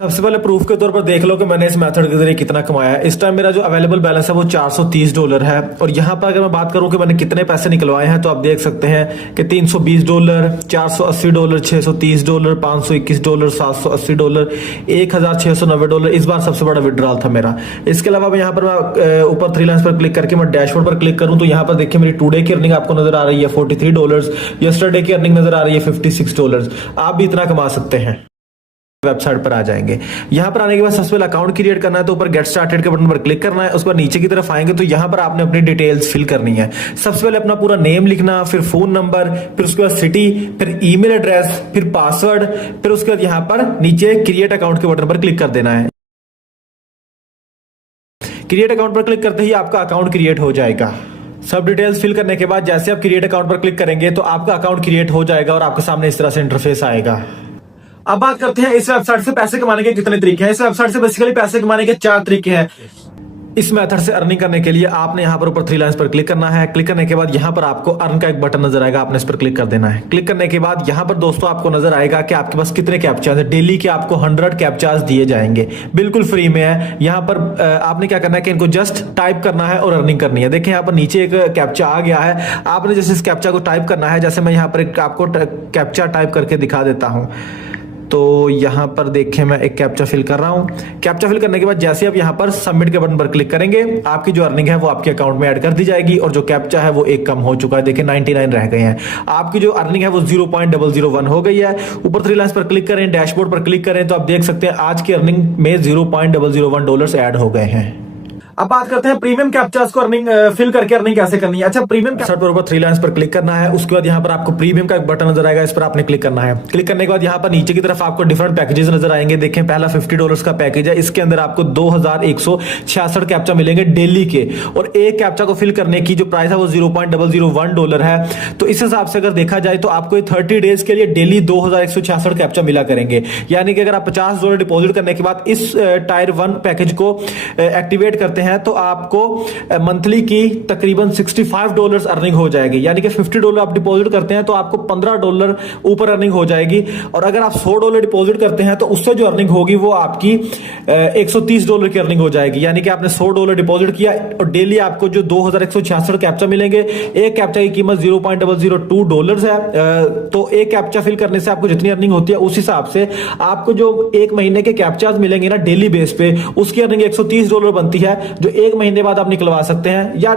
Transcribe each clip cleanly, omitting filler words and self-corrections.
सबसे पहले प्रूफ के तौर पर देख लो कि मैंने इस मेथड के जरिए कितना कमाया है। इस टाइम मेरा जो अवेलेबल बैलेंस है वो $430 है और यहाँ पर अगर मैं बात करूं कि मैंने कितने पैसे निकलवाए हैं तो आप देख सकते हैं कि $320, $480, $630, $521, $780, $1690। इस बार सबसे बड़ा विड्रॉल था मेरा। इसके अलावा मैं यहाँ पर मैं ऊपर थ्री लाइंस पर क्लिक करके मैं डैशबोर्ड पर क्लिक करूँ तो यहाँ पर देखिए मेरी टुडे की अर्निंग आपको नजर आ रही है $43, यस्टरडे की अर्निंग नजर आ रही है $56। आप भी इतना कमा सकते हैं। वेबसाइट पर आ जाएंगे। यहां पर आने के बाद सबसे पहले अकाउंट क्रिएट करना है तो ऊपर गेट स्टार्टेड के बटन पर क्लिक करना है। उसके बाद नीचे की तरफ आएंगे तो यहां पर आपने अपनी डिटेल्स फिल करनी है। सबसे पहले अपना पूरा नेम लिखना, फिर फोन नंबर, फिर उसके बाद सिटी, फिर ईमेल एड्रेस, फिर पासवर्ड, फिर उसके बाद यहां पर नीचे क्रिएट अकाउंट के बटन पर क्लिक कर देना है। क्रिएट अकाउंट पर क्लिक करते ही आपका अकाउंट क्रिएट हो जाएगा। सब डिटेल्स फिल करने के बाद जैसे आप क्रिएट अकाउंट पर क्लिक करेंगे तो आपका अकाउंट क्रिएट हो जाएगा और आपके सामने इस तरह से इंटरफेस आएगा। अब बात करते हैं इस वेबसाइट से पैसे कमाने के कितने तरीके हैं। इस वेबसाइट से बेसिकली पैसे कमाने के 4 तरीके हैं। इस मेथड से अर्निंग करने के लिए आपने यहां पर ऊपर थ्री लाइंस पर क्लिक करना है। क्लिक करने के बाद यहां पर आपको अर्न का एक बटन नजर आएगा, आपने इस पर क्लिक कर देना है। क्लिक करने के बाद यहां पर दोस्तों आपको नजर आएगा कि आपके पास कितने कैप्चास है। डेली के आपको 100 कैप्चास दिए जाएंगे, बिल्कुल फ्री में है। यहां पर आपने क्या करना है कि इनको जस्ट टाइप करना है और अर्निंग करनी है। देखिए यहां पर नीचे एक कैप्चा आ गया है, आपने जैसे इस कैप्चा को टाइप करना है। जैसे मैं यहां पर आपको कैप्चा टाइप करके दिखा देता हूं तो यहां पर देखें मैं एक कैप्चा फिल कर रहा हूं। कैप्चा फिल करने के बाद जैसे आप यहां पर सबमिट के बटन पर क्लिक करेंगे आपकी जो अर्निंग है वो आपके अकाउंट में ऐड कर दी जाएगी और जो कैप्चा है वो एक कम हो चुका है। देखिए 99 रह गए हैं। आपकी जो अर्निंग है वो 0.001 हो गई है। ऊपर थ्री लाइंस पर क्लिक करें, डैशबोर्ड पर क्लिक करें तो आप देख सकते हैं आज की अर्निंग में $0.001 ऐड हो गए हैं। अब बात करते हैं प्रीमियम कैप्चास को अर्निंग फिल करके अर्निंग कैसे करनी है। अच्छा, प्रीमियम कैप्चा पर ऊपर थ्री लाइंस पर क्लिक करना है। उसके बाद यहां पर आपको प्रीमियम का एक बटन नजर आएगा, इस पर आपने क्लिक करना है। क्लिक करने के बाद यहां पर नीचे की तरफ आपको डिफरेंट पैकेजेस नजर आएंगे। देखें पहला $50 का पैकेज है, इसके अंदर आपको 2166 कैप्चा मिलेंगे डेली के और एक कैप्चा को फिल करने की जो प्राइस है वो $0.001 है। तो इस हिसाब से अगर देखा जाए तो आपको 30 डेज के लिए डेली 2166 कैप्चा मिला करेंगे। यानी कि अगर आप $50 डिपॉजिट करने के बाद इस टायर 1 पैकेज को एक्टिवेट करते हैं तो आपको मंथली की तकरीबन $65 अर्निंग हो जाएगी। यानी कि $50 आप डिपॉजिट करते हैं तो आपको $15 ऊपर अर्निंग हो जाएगी। और अगर आप $100 डिपॉजिट करते हैं तो उससे जो अर्निंग होगी वो आपकी $130 की अर्निंग हो जाएगी। यानी कि आपने $100 डिपॉजिट किया और डेली आपको जो 2166 कैप्चा मिलेंगे। एक कैप्चा की कीमत $0.002 है। तो एक कैप्चा फिल करने से आपको जितनी अर्निंग होती है उस हिसाब से आपको जो एक महीने के कैप्चाज मिलेंगे ना डेली बेस पे, उसकी अर्निंग $130 बनती है जो एक महीने बाद आप निकलवा सकते हैं। या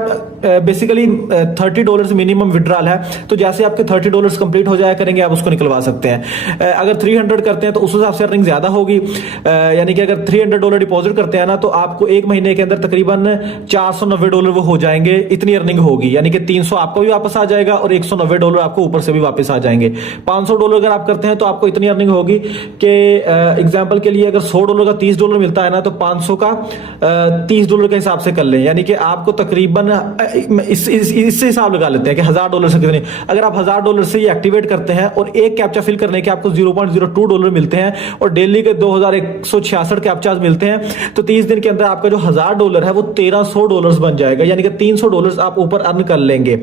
बेसिकली $30 मिनिमम विड्रॉल है तो जैसे आपके $30 कंप्लीट हो जाया करेंगे आप उसको निकलवा सकते हैं। अगर 300 करते हैं तो उस हिसाब से अर्निंग ज्यादा होगी। यानी कि अगर $300 डिपॉजिट करते हैं ना तो आपको एक महीने के अंदर तकरीबन $490 वो हो जाएंगे, इतनी अर्निंग होगी। यानी कि 300 आपको भी वापस आ जाएगा और $190 आपको ऊपर से भी वापस आ जाएंगे। $500 अगर आप करते हैं तो आपको इतनी अर्निंग होगी कि एग्जाम्पल के लिए अगर $100 का $30 मिलता है ना तो 500 का $30 के हिसाब से कर लें। यानी कि आपको तकरीबन इससे हिसाब लगा लेते हैं कि $1000 से कितने। अगर आप $1000 से ये एक्टिवेट करते हैं और एक कैप्चा फिल करने के आपको $0.02 मिलते हैं और डेली के 2166 कैप्चास मिलते हैं तो 30 दिन के अंदर आपका जो $1000 है वो $1300 बन जाएगा। यानी कि $300 आप ऊपर अर्न कर लेंगे।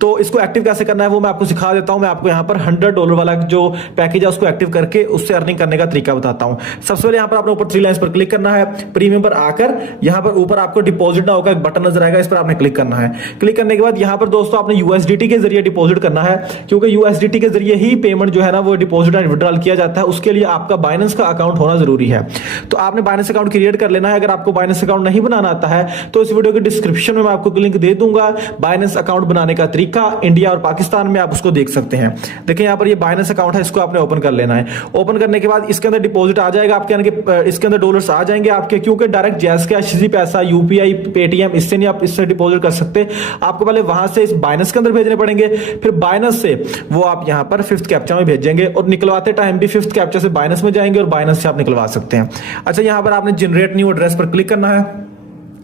तो इसको एक्टिव कैसे करना है वो मैं आपको सिखा देता हूं। मैं आपको यहां पर $100 वाला जो पैकेज है उसको एक्टिव करके उससे अर्निंग करने का तरीका बताता हूं। सबसे पहले यहां पर आपने ऊपर थ्री लाइंस पर क्लिक करना है। प्रीमियम पर आकर यहां पर ऊपर आपको डिपॉजिट नाउ का एक बटन नजर आएगा, इस पर आपने क्लिक करना है। क्लिक करने के बाद यहां पर दोस्तों आपने USDT के जरिए डिपॉजिट करना है क्योंकि USDT के जरिए ही पेमेंट जो है ना वो डिपॉजिट एंड विड्रॉल किया जाता है। उसके लिए आपका बाइनेंस का अकाउंट होना जरूरी है। तो आपने बाइनेंस अकाउंट क्रिएट कर लेना है। अगर आपको बाइनेंस अकाउंट नहीं बनाना आता है तो इस वीडियो के डिस्क्रिप्शन में मैं आपको लिंक दे दूंगा बाइनेंस अकाउंट बनाने का तरीका। इंडिया और पाकिस्तान में आप उसको देख सकते हैं। देखिए यहां पर ये बाइनेंस अकाउंट है, इसको आपने ओपन कर लेना है। ओपन करने के बाद इसके अंदर डिपॉजिट आ जाएगा आपके, यानी कि इसके अंदर डॉलर्स आ जाएंगे आपके, क्योंकि डायरेक्ट जैस कैश, पैसा, UPI, पेटीएम, इससे नहीं आप इससे डिपॉजिट कर सकते। आपको पहले वहां से इस बाइनेंस के अंदर भेजने पड़ेंगे, फिर बाइनेंस से वो आप यहां पर 5th कैप्चा में भेजेंगे और निकलवाते टाइम भी 5th कैप्चा से बाइनेंस में जाएंगे और बाइनेंस से आप निकलवा सकते हैं। अच्छा, यहां पर आपने जनरेट न्यू एड्रेस पर क्लिक करना है।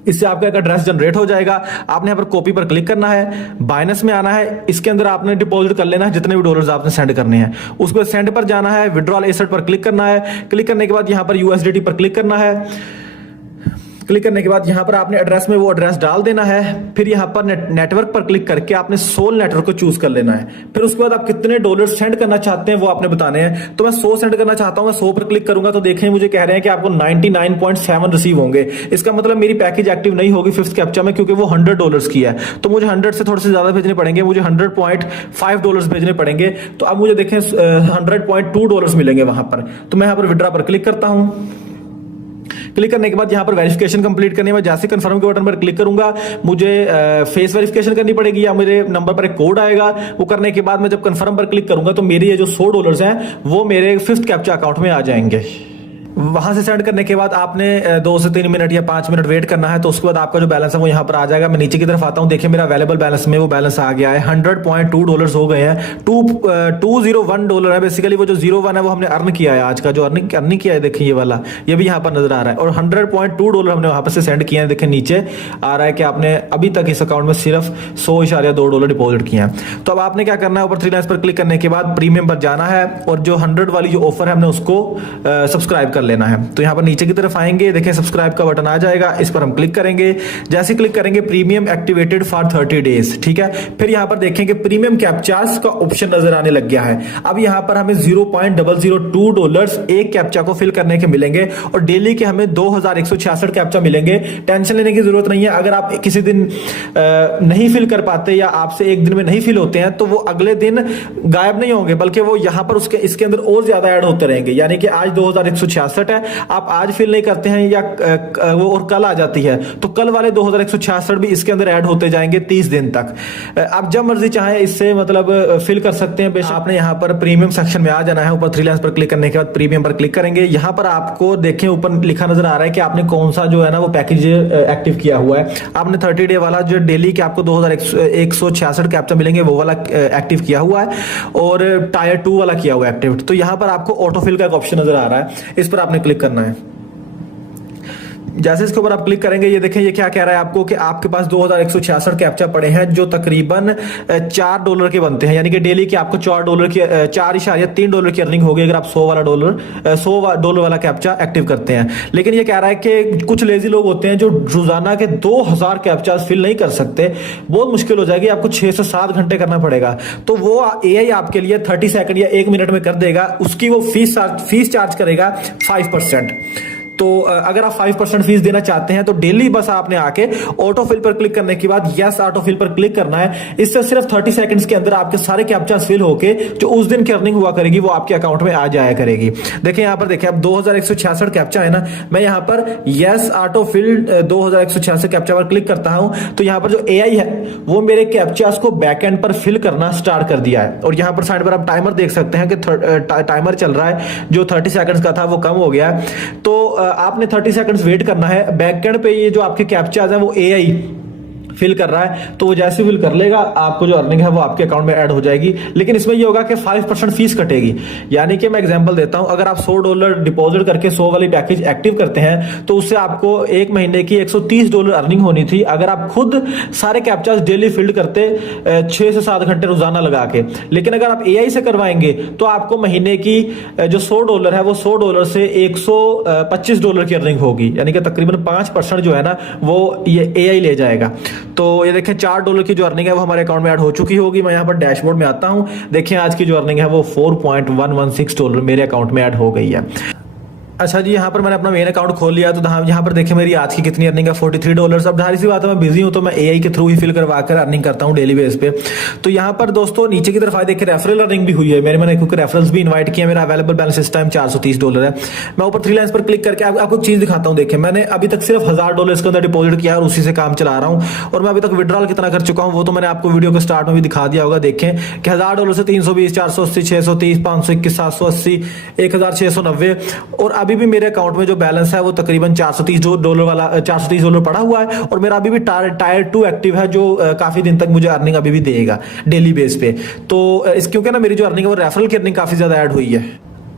इससे आपका एक एड्रेस जनरेट हो जाएगा। आपने यहां पर कॉपी पर क्लिक करना है, बाइनेंस में आना है, इसके अंदर आपने डिपॉजिट कर लेना है जितने भी डॉलर्स आपने सेंड करने हैं। उसको सेंड पर जाना है, विड्रॉल एसेट पर क्लिक करना है। क्लिक करने के बाद यहां पर USDT पर क्लिक करना है। क्लिक करने के बाद यहाँ पर आपने एड्रेस में वो एड्रेस डाल देना है। फिर यहाँ पर नेटवर्क पर क्लिक करके आपने सोल नेटवर्क को चूज कर लेना है। फिर उसके बाद आप कितने डॉलर सेंड करना चाहते हैं वो आपने बताने हैं। तो मैं 100 सेंड करना चाहता हूँ, मैं 100 पर क्लिक करूंगा तो देखें मुझे कह रहे हैं कि आपको 99.7 रिसीव होंगे। इसका मतलब मेरी पैकेज एक्टिव नहीं होगी फिफ्थ कैप्चा में, क्योंकि वो $100 की है। तो मुझे 100 से थोड़े से ज्यादा भेजने पड़ेंगे, मुझे $100.5 भेजने पड़ेंगे। तो अब मुझे देखें $100.2 मिलेंगे वहां पर। तो मैं यहाँ पर विड्रॉ पर क्लिक करता हूं। क्लिक करने के बाद यहाँ पर वेरिफिकेशन कंप्लीट करने में जैसे कंफर्म के बटन पर क्लिक करूंगा, मुझे फेस वेरिफिकेशन करनी पड़ेगी या मेरे नंबर पर एक कोड आएगा। वो करने के बाद मैं जब कंफर्म पर क्लिक करूंगा तो मेरे ये जो $100 हैं वो मेरे फिफ्थ कैप्चा अकाउंट में आ जाएंगे। वहां से सेंड करने के बाद आपने 2 से 3 मिनट या 5 मिनट वेट करना है। तो उसके बाद आपका जो बैलेंस है वो यहाँ पर आ जाएगा। मैं नीचे की तरफ आता हूँ, देखिए मेरा अवेलेबल बैलेंस में वो बैलेंस आ गया है, $100.2 हो गए हैं। $201 है बेसिकली। वो जो 01 है वो हमने अर्न किया है, आज का जो अर्निंग किया है देखिए ये वाला, ये भी यहाँ पर नजर आ रहा है। और $100.2 हमने वहां पर से सेंड किया है। देखिए नीचे आ रहा है कि आपने अभी तक इस अकाउंट में सिर्फ $100.2 डिपॉजिट किया है। तो अब आपने क्या करना है, ऊपर 3 लाइन्स पर क्लिक करने के बाद प्रीमियम पर जाना है और जो 100 वाली जो ऑफर है हमने उसको सब्सक्राइब कर लेना है। तो यहां पर नीचे की तरफ आएंगे, देखिए सब्सक्राइब का बटन आ जाएगा, इस पर हम क्लिक करेंगे। जैसे क्लिक करेंगे प्रीमियम एक्टिवेटेड फॉर 30 डेज, ठीक है। फिर यहां पर देखेंगे प्रीमियम कैप्चास का ऑप्शन नजर आने लग गया है। अब यहां पर हमें $0.002 एक कैप्चा को फिल करने के मिलेंगे और डेली के हमें 2166 कैप्चा मिलेंगे। टेंशन लेने की जरूरत नहीं है। अगर आप किसी दिन नहीं फिल कर पाते या आपसे एक दिन में नहीं फिल होते हैं तो वो अगले दिन गायब नहीं होंगे, बल्कि वो यहां पर इसके अंदर और ज्यादा ऐड होते रहेंगे। यानी कि आज 2166 है, आप आज फिल नहीं करते हैं या वो और कल आ जाती है तो कल वाले 2166 भी इसके अंदर ऐड होते जाएंगे 30 दिन तक। आप जब मर्जी चाहे इससे मतलब फिल कर सकते हैं। बेशक आपने यहाँ पर प्रीमियम सेक्शन में आ जाना है। ऊपर 3 लाइन्स पर क्लिक करने के बाद प्रीमियम पर क्लिक करेंगे। यहाँ पर आपको देखें ऊपर लिखा नजर आ रहा है कि आपने कौन सा जो है ना वो पैकेज एक्टिव किया हुआ है। आपने 30 डे वाला जो डेली के आपको 2166 कैप्चा मिलेंगे वो वाला एक्टिव किया हुआ है और टायर 2 वाला किया हुआ है एक्टिव। तो यहाँ पर आपको ऑटोफिल का एक ऑप्शन नजर आ रहा है, इस पर आपने क्लिक करना है। जैसे इसके ऊपर आप क्लिक करेंगे ये देखें ये क्या कह रहा है आपको कि आपके पास 2166 कैप्चा पड़े हैं जो तकरीबन $4 के बनते हैं। यानी कि डेली के आपको $4 की $4.3 की अर्निंग होगी अगर आप $100 वाला कैप्चा एक्टिव करते हैं। लेकिन ये कह रहा है कि कुछ लेजी लोग होते हैं जो रोजाना के 2000 कैप्चा फिल नहीं कर सकते, बहुत मुश्किल हो जाएगी, आपको 6 से 7 घंटे करना पड़ेगा। तो वो AI आपके लिए 30 सेकंड या 1 मिनट में कर देगा। उसकी वो फीस चार्ज करेगा 5%। तो अगर आप 5% फीस देना चाहते हैं तो डेली बस आपने आके ऑटोफिल पर क्लिक करने के बाद यस ऑटोफिल पर क्लिक करना है। इससे सिर्फ 30 सेकंड्स के अंदर आपके सारे कैप्चास फिल होके जो उस दिन की अर्निंग हुआ करेगी वो आपके अकाउंट में आ जाया करेगी। देखिए यहाँ पर देखिए अब 2166 कैप्चा है ना, मैं यहाँ पर यस ऑटोफिल 2166 कैप्चा पर क्लिक करता हूं तो यहाँ पर जो AI है वो मेरे कैप्चास को बैकएंड पर फिल करना स्टार्ट कर दिया है। और यहाँ पर साइड पर आप टाइमर देख सकते हैं कि टाइमर चल रहा है, जो 30 सेकंड्स का था वो कम हो गया है। तो आपने 30 सेकंड्स वेट करना है। बैकएंड पे ये जो आपके कैप्चाज हैं वो AI फिल कर रहा है, तो वो जैसे फिल कर लेगा आपको जो अर्निंग है वो आपके अकाउंट में ऐड हो जाएगी। लेकिन इसमें ये होगा कि 5% फीस कटेगी। यानी कि मैं एग्जांपल देता हूं, अगर आप $100 डिपॉजिट करके 100 वाली पैकेज एक्टिव करते हैं तो उससे आपको एक महीने की $130 अर्निंग होनी थी अगर आप खुद सारे कैप्चास डेली फिल्ड करते 6 से 7 घंटे रोजाना लगा के। लेकिन अगर आप AI से करवाएंगे तो आपको महीने की जो $100 है वो $100 से $125 की अर्निंग होगी। यानी कि तकरीबन 5% जो है ना वो ये AI ले जाएगा। तो ये देखें $4 की जो अर्निंग है वो हमारे अकाउंट में ऐड हो चुकी होगी। मैं यहाँ पर डैशबोर्ड में आता हूँ, देखें आज की जो अर्निंग है वो $4.116 मेरे अकाउंट में ऐड हो गई है। अच्छा जी, यहाँ पर मैंने अपना मेन अकाउंट खोल लिया तो यहाँ पर देखिए मेरी आज की कितनी अर्निंग है, $43। अब जाहिर सी बात है मैं बिजी हूँ तो मैं AI के थ्रू ही फिल करवा कर अर्निंग करता हूँ डेली बेस पे। तो यहाँ पर दोस्तों नीचे की तरफ आए देखिए रेफरल अर्निंग भी हुई है मैंने क्योंकि रेफरल्स भी इन्वाइट किया। मेरा अवेलेबल बैलेंस इस टाइम $430 है। मैं ऊपर 3 लाइन्स पर क्लिक करके आपको एक चीज दिखाता हूँ। देखिए मैंने अभी तक सिर्फ $1000 इसके अंदर डिपॉजिट किया और उसी से काम चला रहा हूँ और मैं अभी तक विड्रॉल कितना कर चुका हूँ वो तो मैंने आपको वीडियो के स्टार्ट में भी दिखा दिया होगा। देखें कि $1000 से 320, 480, 630, 521, 780, 1690 और अभी भी मेरे अकाउंट में जो बैलेंस है वो तकरीबन $430 पड़ा हुआ है और मेरा अभी भी टायर 2 एक्टिव है जो काफी दिन तक मुझे अर्निंग अभी भी देगा डेली बेस पे। तो क्योंकि ना मेरी जो अर्निंग है वो रेफरल की अर्निंग काफी ज्यादा ऐड हुई है।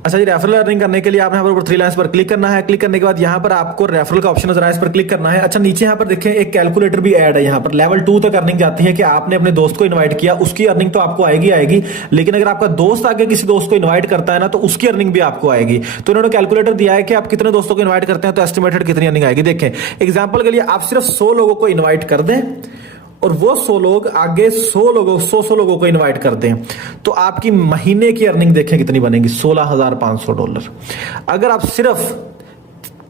अच्छा जी, रेफरल अर्निंग करने के लिए आपने यहाँ पर ऊपर 3 लाइंस पर क्लिक करना है। क्लिक करने के बाद यहाँ पर आपको रेफरल का ऑप्शन नजर आए, इस पर क्लिक करना है। अच्छा, नीचे यहाँ पर देखें एक कैलकुलेटर भी ऐड है। यहाँ पर लेवल 2 तक अर्निंग जाती है कि आपने अपने दोस्त को इन्वाइट किया, उसकी अर्निंग तो आपको आएगी, लेकिन अगर आपका दोस्त आगे किसी दोस्त को इन्वाइट करता है ना, तो उसकी अर्निंग भी आपको आएगी। तो इन्होंने कैलकुलेटर दिया है कि आप कितने दोस्तों को इन्वाइट करते हैं तो एस्टिमेटेड कितनी अर्निंग आएगी। देखें एग्जाम्पल के लिए आप सिर्फ 100 लोगों को इन्वाइट कर दें और वो 100 लोग आगे 100 लोगों को इनवाइट कर दें, तो आपकी महीने की अर्निंग देखें कितनी बनेगी, $16,500। अगर आप सिर्फ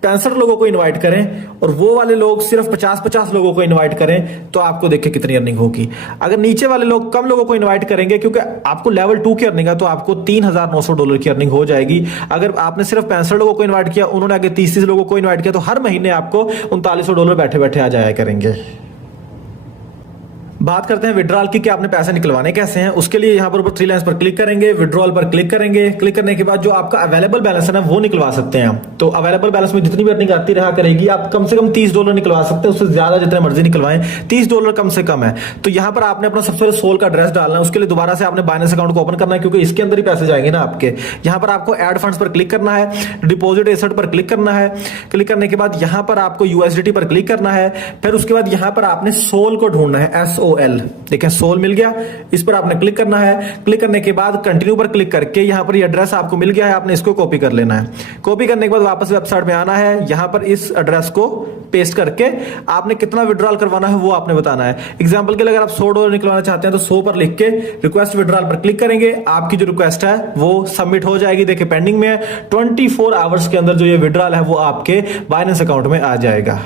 65 लोगों को इनवाइट करें और वो वाले लोग सिर्फ 50 लोगों को इनवाइट करें, तो आपको देखिए कितनी अर्निंग होगी। अगर नीचे वाले लोग कम लोगों को इनवाइट करेंगे, क्योंकि आपको लेवल 2 की अर्निंग है, तो आपको $3,900 की अर्निंग हो जाएगी। अगर आपने सिर्फ 65 लोगों को इन्वाइट किया, उन्होंने आगे 30 लोगों को इन्वाइट किया, तो हर महीने आपको $3900 बैठे बैठे आ जाया करेंगे। बात करते हैं विड्रॉल की कि आपने पैसे निकलवाने कैसे हैं। उसके लिए यहां पर ऊपर 3 लाइंस पर क्लिक करेंगे, विड्रॉल पर क्लिक करेंगे। क्लिक करने के बाद जो आपका अवेलेबल बैलेंस है ना, वो निकलवा सकते हैं। तो अवेलेबल बैलेंस में जितनी भी अर्निंग आती रहा करेगी, आप कम से कम $30 निकलवा सकते हैं, उससे ज्यादा जितने मर्जी निकलवाएं, $30 कम से कम है। तो यहां पर आपने अपना सबसे पहले सोल का एड्रेस डालना है। उसके लिए दोबारा से आपने बाइनेंस अकाउंट को ओपन करना है, क्योंकि इसके अंदर ही पैसे जाएंगे ना आपके। यहां पर आपको ऐड फंड्स पर क्लिक करना है, डिपॉजिट एसेट पर क्लिक करना है। क्लिक करने के बाद यहां पर आपको USDT पर क्लिक करना है। फिर उसके बाद यहां पर आपने सोल को ढूंढना है, SOL। देखिए सोल मिल गया, इस पर आपने क्लिक करना है। क्लिक करने के बाद कंटिन्यू पर क्लिक करके यहां पर ये एड्रेस आपको मिल गया है, आपने इसको कॉपी कर लेना है। कॉपी करने के बाद वापस वेबसाइट में आना है, यहां पर इस एड्रेस को पेस्ट करके आपने कितना विड्रॉल करवाना है वो आपने बताना है। एग्जांपल के लिए अगर आप $100 निकलवाना चाहते हैं तो 100 पर लिख के रिक्वेस्ट विड्रॉल पर क्लिक करेंगे, आपकी जो रिक्वेस्ट है वो सबमिट हो जाएगी। देखिए पेंडिंग में है, 24 आवर्स के अंदर जो ये विड्रॉल है वो आपके बाइनेंस अकाउंट में आ जाएगा।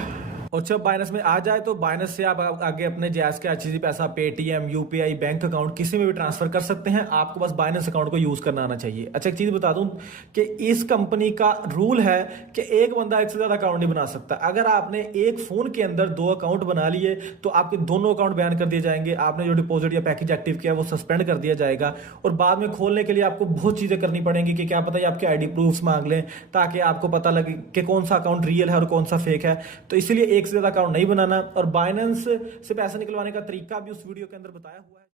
और जब बाइनेंस में आ जाए तो बाइनेंस से आप आगे अपने जैस के HCG पैसा, पेटीएम, UPI, बैंक अकाउंट किसी में भी ट्रांसफर कर सकते हैं। आपको बस बाइनेंस अकाउंट को यूज करना आना चाहिए। अच्छा, एक चीज बता दूं कि इस कंपनी का रूल है कि एक बंदा एक से ज्यादा अकाउंट नहीं बना सकता। अगर आपने एक फोन के अंदर 2 अकाउंट बना लिए तो आपके दोनों अकाउंट बैन कर दिए जाएंगे। आपने जो डिपॉजिट या पैकेज एक्टिव किया वो सस्पेंड कर दिया जाएगा, और बाद में खोलने के लिए आपको बहुत चीजें करनी पड़ेंगी कि क्या पता आपके ID प्रूफ्स मांग लें, ताकि आपको पता लगे कि कौन सा अकाउंट रियल है और कौन सा फेक है। तो इसलिए एक से ज्यादा अकाउंट नहीं बनाना। और बाइनेंस से पैसा निकलवाने का तरीका भी उस वीडियो के अंदर बताया हुआ है।